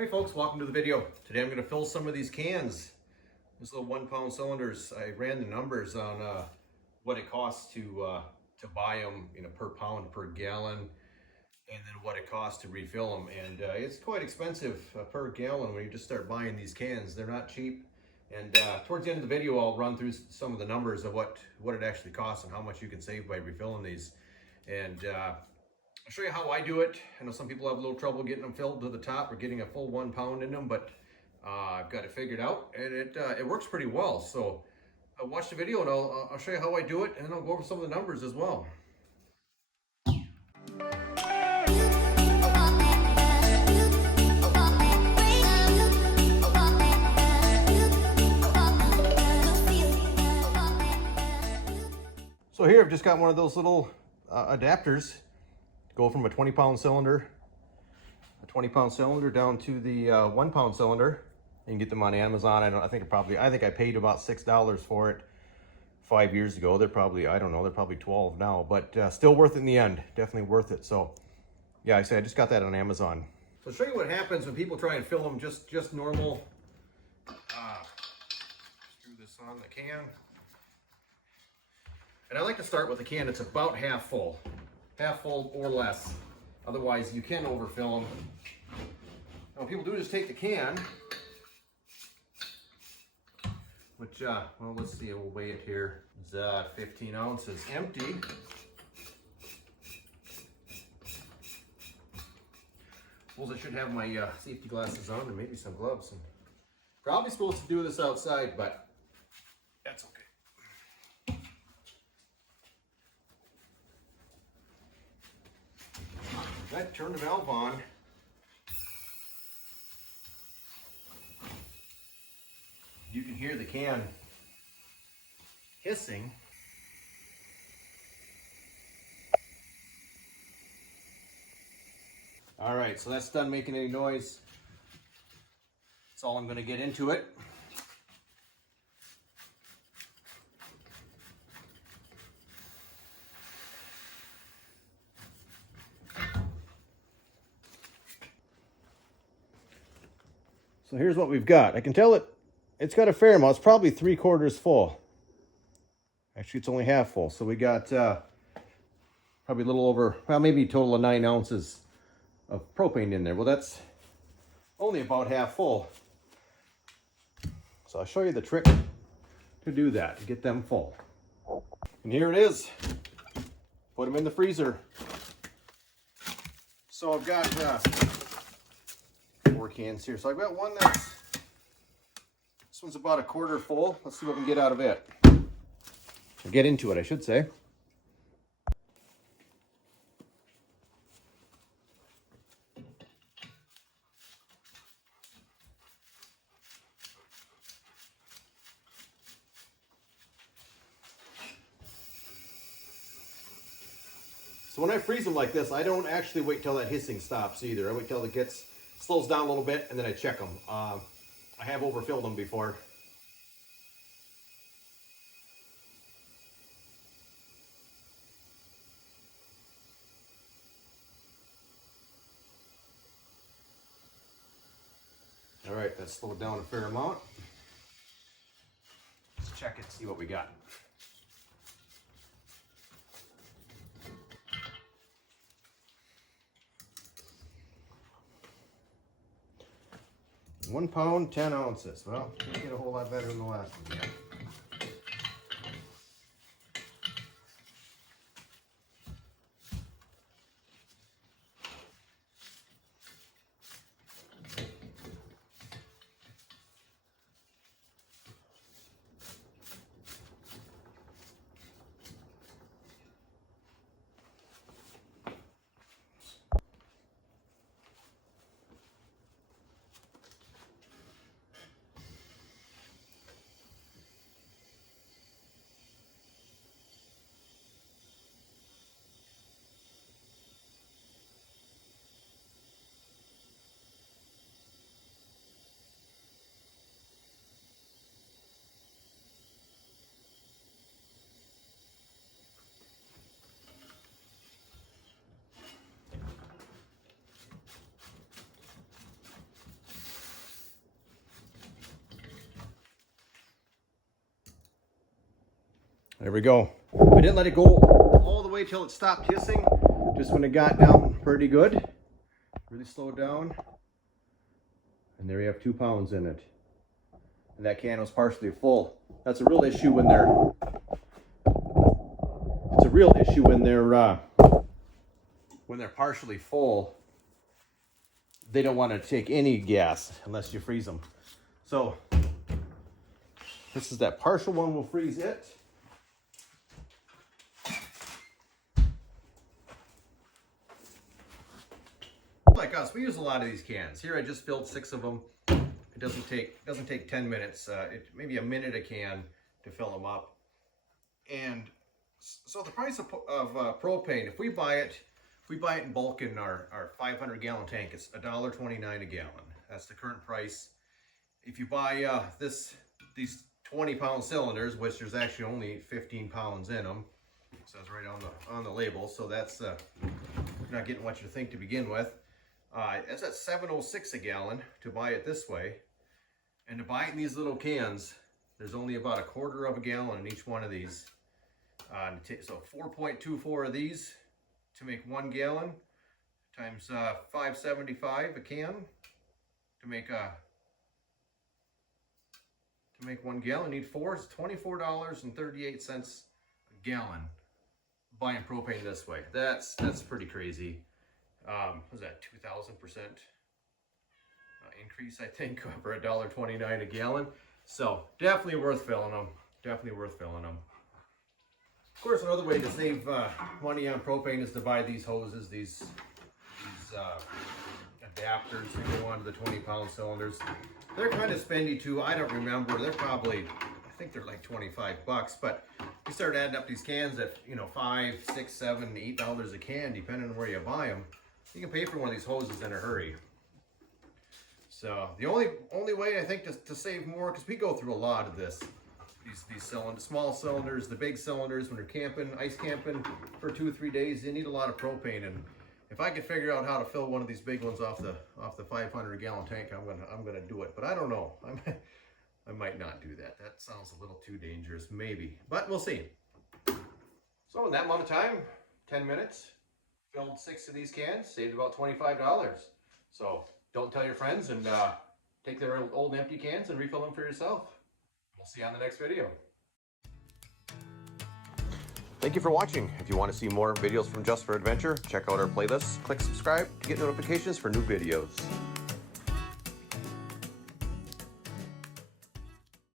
Hey folks, welcome to the video. Today I'm going to fill some of these cans. These little 1 pound cylinders. I ran the numbers on what it costs to buy them, per pound per gallon, and then what it costs to refill them. And it's quite expensive per gallon when you just start buying these cans. They're not cheap. And towards the end of the video, I'll run through some of the numbers of what it actually costs and how much you can save by refilling these. And I'll show you how I do it. I know some people have a little trouble getting them filled to the top or getting a full 1 pound in them, but I've got it figured out, and it works pretty well. So watch the video, and I'll show you how I do it, and then I'll go over some of the numbers as well. So here I've just got one of those little adapters. Go from a 20 pound cylinder, down to the 1 pound cylinder. You can get them on Amazon. I think I paid about $6 for it 5 years ago. They're probably, I don't know, they're probably 12 now, but still worth it in the end. Definitely worth it. So yeah, I just got that on Amazon. So I'll show you what happens when people try and fill them just normal. Screw this on the can. And I like to start with a can that's about half full or less. Otherwise, you can overfill them. Now, what people do is take the can, which, well, let's see, we'll weigh it here. It's 15 ounces empty. Suppose I should have my safety glasses on and maybe some gloves. And probably supposed to do this outside, but that's okay. That turn the valve on. You can hear the can hissing. All right, so that's done making any noise. That's all I'm going to get into it. So here's what we've got. I can tell it's got a fair amount. It's probably 3/4 full. Actually, it's only half full. So we got probably a little over, well, maybe a total of 9 ounces of propane in there. Well, that's only about half full. So I'll show you the trick to do that, to get them full. And here it is. Put them in the freezer. So I've got 4 cans here. So I've got one this one's about 1/4 full. Let's see what we can get out of it. Or get into it, I should say. So when I freeze them like this, I don't actually wait till that hissing stops either. I wait till it slows down a little bit, and then I check them. I have overfilled them before. All right, that's slowed down a fair amount. Let's check it, see what we got. £1 pound, 10 ounces. Well, can't get a whole lot better than the last one yet. There we go. I didn't let it go all the way till it stopped hissing. Just when it got down pretty good. Really slowed down. And there you have 2 pounds in it. And that can was partially full. That's a real issue when they're... It's a real issue when they're partially full. They don't want to take any gas unless you freeze them. So this is that partial one. We'll freeze it. Like us, we use a lot of these cans. Here I just filled 6 of them. It doesn't take 10 minutes. Maybe a minute a can to fill them up. And so the price of propane, if we buy it in bulk in our 500 gallon tank, it's $1.29 a gallon. That's the current price. If you buy these 20 pound cylinders, which there's actually only 15 pounds in them, it says right on the label, so that's you're not getting what you think to begin with. It's at $7.06 a gallon to buy it this way, and to buy it in these little cans, there's only about 1/4 of a gallon in each one of these. So 4.24 of these to make 1 gallon times $5.75 a can to make 1 gallon. Need 4. It's $24.38 a gallon buying propane this way. That's pretty crazy. Was that 2,000% increase, I think, for $1.29 a gallon. So definitely worth filling them. Definitely worth filling them. Of course, another way to save money on propane is to buy these hoses, these adapters that go onto the 20 pound cylinders. They're kind of spendy too. I don't remember. They're probably, I think they're like 25 bucks, but you start adding up these cans at, $5, $6, $7, $8 a can, depending on where you buy them. You can pay for one of these hoses in a hurry. So the only way I think to save more, because we go through a lot of this, these cylinders, small cylinders, the big cylinders, when you're camping, ice camping for 2 or 3 days, you need a lot of propane. And if I could figure out how to fill one of these big ones off the 500 gallon tank, I'm gonna do it. But I don't know. I might not do that. That sounds a little too dangerous, maybe. But we'll see. So in that amount of time, 10 minutes, filled 6 of these cans, saved about $25. So don't tell your friends, and take their old empty cans and refill them for yourself. We'll see you on the next video. Thank you for watching. If you want to see more videos from Just for Adventure, check out our playlists. Click subscribe to get notifications for new videos.